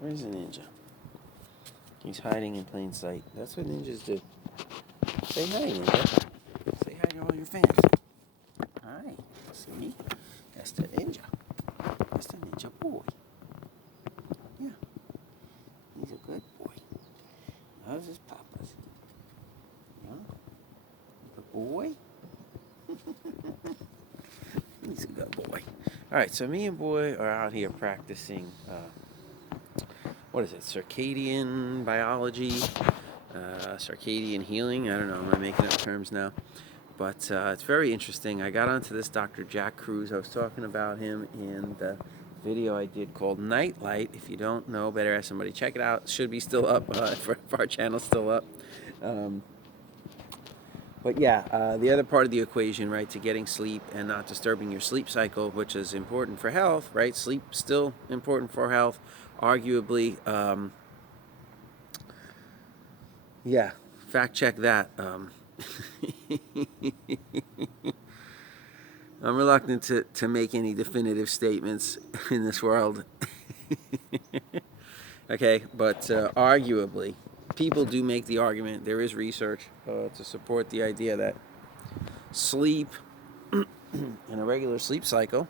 Where's the ninja? He's hiding in plain sight. That's what ninjas do. Say hi, ninja. Say hi to all your fans. Hi. See? That's the ninja. That's the ninja boy. Yeah. He's a good boy. How's his papa's? Yeah. Good boy. He's a good boy. All right, so me and Boy are out here practicing, what is it, circadian biology, circadian healing. I don't know, am I making up terms now? But it's very interesting. I got onto this Dr. Jack Kruse. I was talking about him in the video I did called Nightlight. If you don't know, better ask somebody. Check it out. It should be still up, if our channel's still up. But yeah, the other part of the equation, right, to getting sleep and not disturbing your sleep cycle, which is important for health, right? Sleep still important for health, arguably. Yeah, fact check that. I'm reluctant to make any definitive statements in this world. Okay, but arguably, people do make the argument, there is research to support the idea that sleep in a regular sleep cycle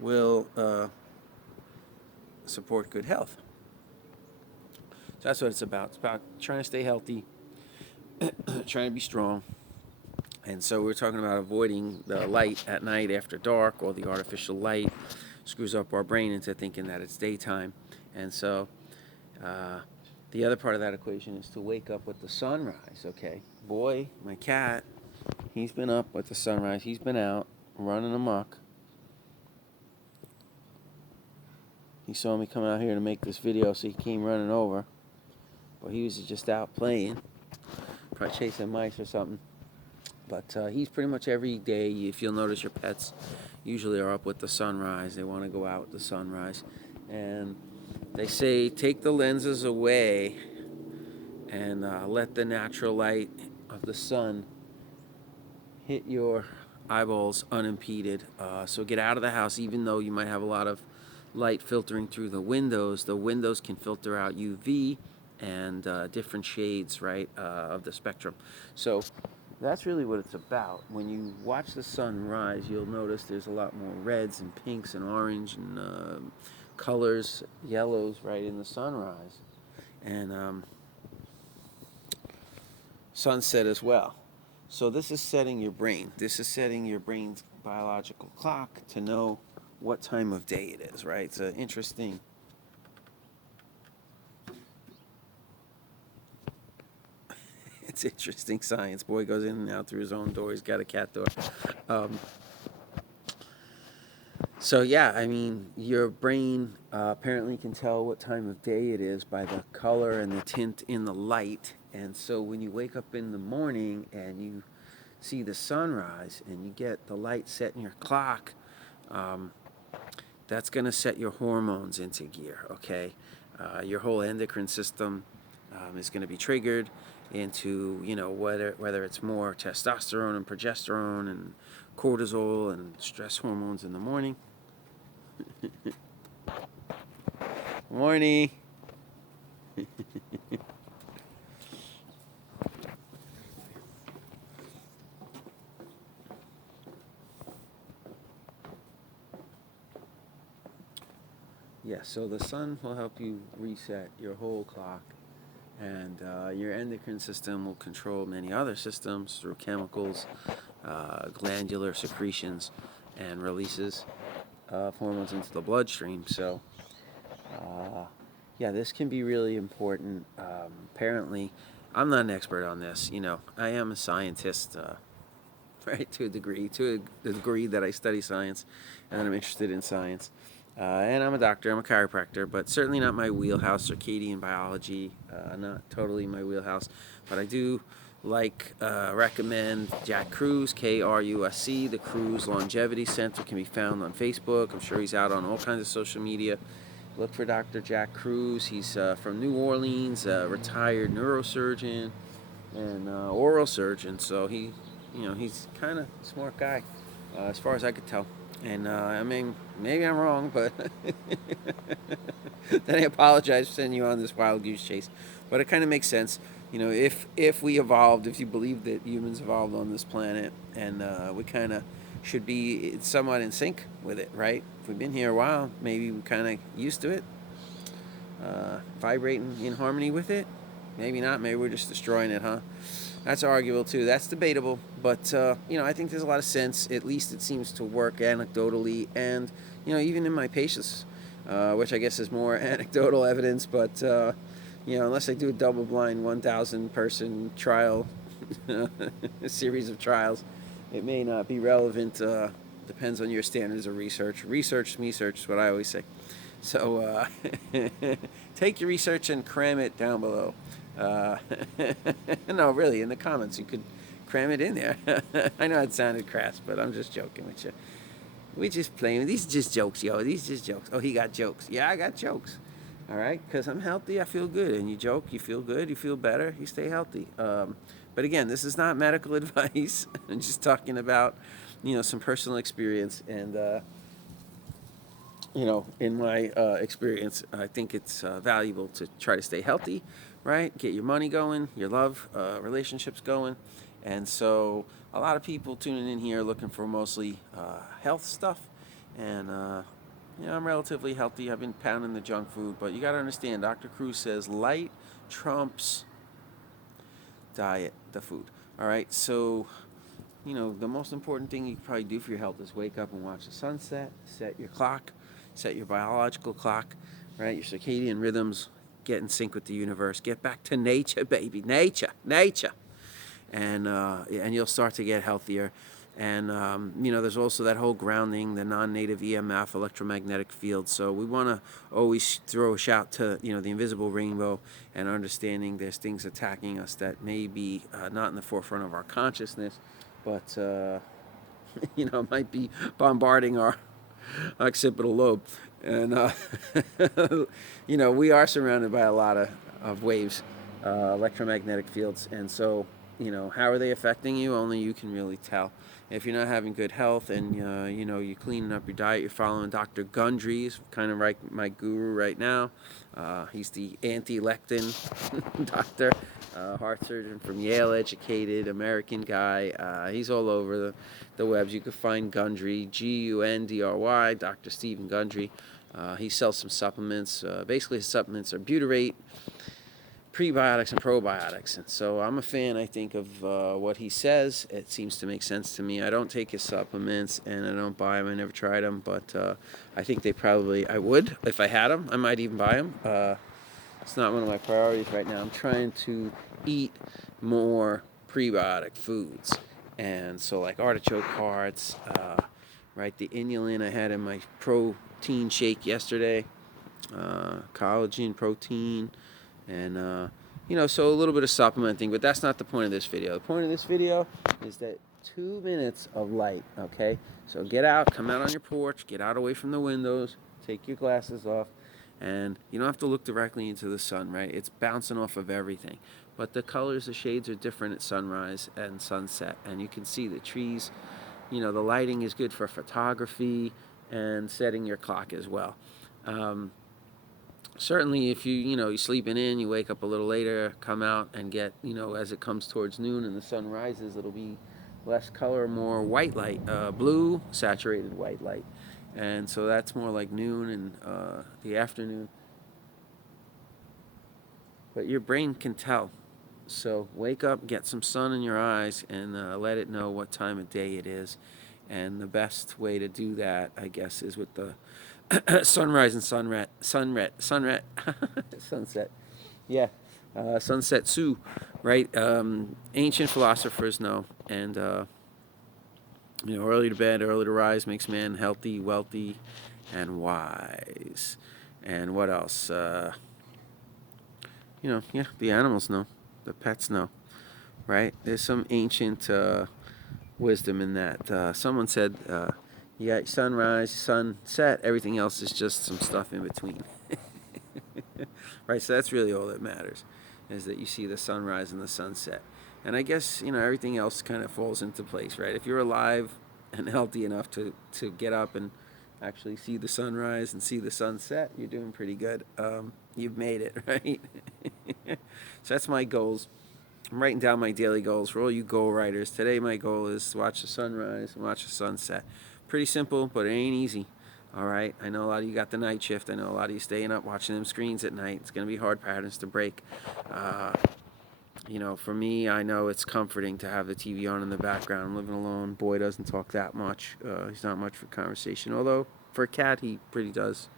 will support good health. So that's what it's about. It's about trying to stay healthy, trying to be strong. And so we're talking about avoiding the light at night after dark, or the artificial light screws up our brain into thinking that it's daytime. And so the other part of that equation is to wake up with the sunrise, okay? Boy, my cat, he's been up with the sunrise. He's been out running amok. He saw me come out here to make this video, so he came running over. But he was just out playing, probably chasing mice or something. But he's pretty much every day, if you'll notice, your pets usually are up with the sunrise. They want to go out with the sunrise. And they say take the lenses away and let the natural light of the sun hit your eyeballs unimpeded. So get out of the house, even though you might have a lot of light filtering through the windows. The windows can filter out UV and different shades, right, of the spectrum. So that's really what it's about. When you watch the sun rise, you'll notice there's a lot more reds and pinks and orange and colors, yellows, right, in the sunrise. And sunset as well. So this is setting your brain. This is setting your brain's biological clock to know what time of day it is, right? It's an interesting. It's interesting science. Boy goes in and out through his own door. He's got a cat door. So yeah, I mean, your brain apparently can tell what time of day it is by the color and the tint in the light. And so when you wake up in the morning and you see the sunrise and you get the light set in your clock, that's going to set your hormones into gear, okay? Your whole endocrine system is going to be triggered into, you know, whether it's more testosterone and progesterone and cortisol and stress hormones in the morning. Morning. Yeah, so the sun will help you reset your whole clock, and your endocrine system will control many other systems through chemicals, glandular secretions, and releases of hormones into the bloodstream. So, yeah, this can be really important. Apparently, I'm not an expert on this. You know, I am a scientist, right, to a degree that I study science, and I'm interested in science. And I'm a doctor, I'm a chiropractor, but certainly not my wheelhouse. Circadian biology, not totally my wheelhouse. But I do recommend Jack Kruse, Krusc. The Kruse Longevity Center can be found on Facebook. I'm sure he's out on all kinds of social media. Look for Dr. Jack Kruse. He's from New Orleans, retired neurosurgeon and oral surgeon. So he's kind of a smart guy, as far as I could tell. And I mean, maybe I'm wrong, but then I apologize for sending you on this wild goose chase. But it kind of makes sense. You know, if we evolved, if you believe that humans evolved on this planet, and we kind of should be somewhat in sync with it, right? If we've been here a while, maybe we kind of used to it, vibrating in harmony with it. Maybe not. Maybe we're just destroying it, huh? That's arguable too. That's debatable. But you know, I think there's a lot of sense. At least it seems to work anecdotally, and you know, even in my patients, which I guess is more anecdotal evidence. But you know, unless I do a double-blind 1,000-person trial, a series of trials, it may not be relevant. Depends on your standards of research. Research, me search is what I always say. So take your research and cram it down below. No, really, in the comments you could cram it in there. I know it sounded crass, but I'm just joking with you. We just playing. These are just jokes, yo. These are just jokes. Oh, he got jokes. Yeah, I got jokes. All right, because I'm healthy, I feel good. And you joke, you feel good, you feel better, you stay healthy. But again, this is not medical advice. I'm just talking about, you know, some personal experience. And, you know, in my experience, I think it's valuable to try to stay healthy, right? Get your money going, your love relationships going. And so a lot of people tuning in here looking for mostly health stuff. And, you know, I'm relatively healthy. I've been pounding the junk food. But you got to understand, Dr. Cruz says light trumps diet, the food. All right, so, you know, the most important thing you can probably do for your health is wake up and watch the sunset, set your clock, set your biological clock, right? Your circadian rhythms, get in sync with the universe, get back to nature, baby, nature, and you'll start to get healthier. And you know, there's also that whole grounding, the non-native EMF, electromagnetic field. So we want to always throw a shout to, you know, the invisible rainbow, and understanding there's things attacking us that may be not in the forefront of our consciousness, but you know, might be bombarding our occipital lobe. And you know, we are surrounded by a lot of waves, electromagnetic fields. And so, you know, how are they affecting you? Only you can really tell. If you're not having good health, and you know, you're cleaning up your diet, you're following Dr. Gundry, he's kind of like my guru right now. He's the anti-lectin doctor, heart surgeon from Yale, educated American guy. He's all over the webs. You can find Gundry, Gundry, Dr. Stephen Gundry. He sells some supplements. Basically, his supplements are butyrate, prebiotics, and probiotics. And so I'm a fan, I think, of what he says. It seems to make sense to me. I don't take his supplements, and I don't buy them. I never tried them, but I think I would. If I had them, I might even buy them. It's not one of my priorities right now. I'm trying to eat more prebiotic foods. And so, like artichoke hearts, right, the inulin I had in my protein shake yesterday, collagen, protein, and you know, so a little bit of supplementing. But that's not the point of this video. The point of this video is that 2 minutes of light. Okay, so get out, come out on your porch, get out away from the windows, take your glasses off, and you don't have to look directly into the sun, right? It's bouncing off of everything, but the colors, the shades are different at sunrise and sunset, and you can see the trees. You know, the lighting is good for photography and setting your clock as well. Certainly, if you're sleeping in, you wake up a little later, come out and get, as it comes towards noon and the sun rises, it'll be less color, more white light, blue saturated white light. And so that's more like noon and the afternoon. But your brain can tell. So wake up, get some sun in your eyes, and let it know what time of day it is. And the best way to do that, I guess, is with the sunrise and sunset. Yeah, sunset Sioux, right? Ancient philosophers know. And, early to bed, early to rise makes man healthy, wealthy, and wise. And what else? The animals know. The pets know, right? There's some ancient wisdom in that. Someone said, you got sunrise, sunset, everything else is just some stuff in between. Right? So that's really all that matters, is that you see the sunrise and the sunset. And I guess, everything else kind of falls into place, right? If you're alive and healthy enough to get up and actually see the sunrise and see the sunset, you're doing pretty good. You've made it, right? So that's my goals. I'm writing down my daily goals for all you goal writers. Today my goal is to watch the sunrise and watch the sunset. Pretty simple, but it ain't easy. All right, I know a lot of you got the night shift. I know a lot of you staying up watching them screens at night. It's going to be hard patterns to break. You know, for me, I know it's comforting to have the TV on in the background. I'm living alone. Boy doesn't talk that much. He's not much for conversation. Although, for a cat, he does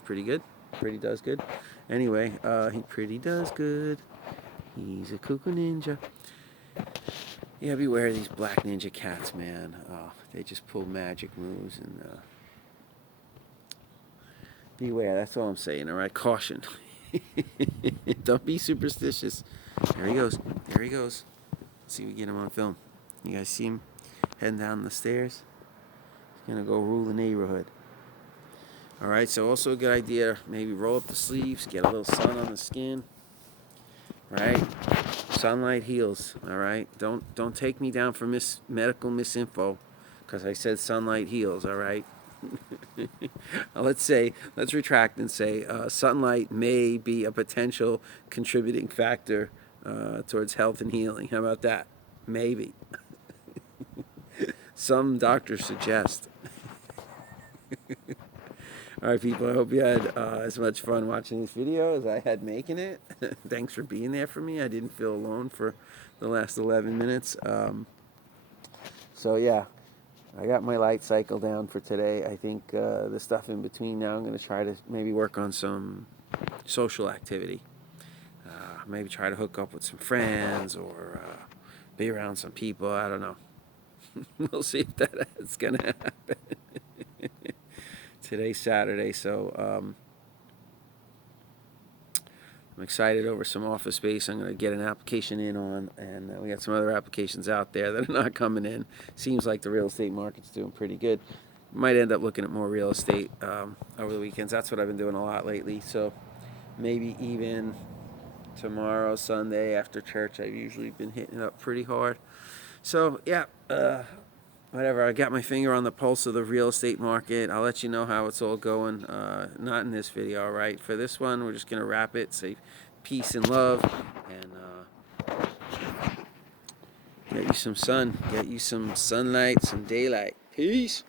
pretty good. Pretty does good. Anyway, he pretty does good. He's a cuckoo ninja. Yeah, beware of these black ninja cats, man. They just pull magic moves and beware. That's all I'm saying. All right, caution. Don't be superstitious. There he goes. There he goes. Let's see if we get him on film. You guys see him heading down the stairs? He's gonna go rule the neighborhood. All right. So also a good idea. Maybe roll up the sleeves, get a little sun on the skin. Right? Sunlight heals. All right. Don't take me down for medical misinfo, because I said sunlight heals. All right. Let's retract and say sunlight may be a potential contributing factor towards health and healing. How about that? Maybe. Some doctors suggest. All right, people, I hope you had as much fun watching this video as I had making it. Thanks for being there for me. I didn't feel alone for the last 11 minutes. So, yeah, I got my light cycle down for today. I think the stuff in between now, I'm going to try to maybe work on some social activity. Maybe try to hook up with some friends or be around some people. I don't know. We'll see if that's going to happen. Today's Saturday, so I'm excited over some office space I'm going to get an application in on, and we got some other applications out there that are not coming in. Seems like the real estate market's doing pretty good. Might end up looking at more real estate over the weekends. That's what I've been doing a lot lately, so maybe even tomorrow, Sunday, after church, I've usually been hitting it up pretty hard. So, yeah, whatever, I got my finger on the pulse of the real estate market. I'll let you know how it's all going. Not in this video, all right? For this one, we're just going to wrap it, say peace and love, and get you some sun, get you some sunlight, some daylight. Peace.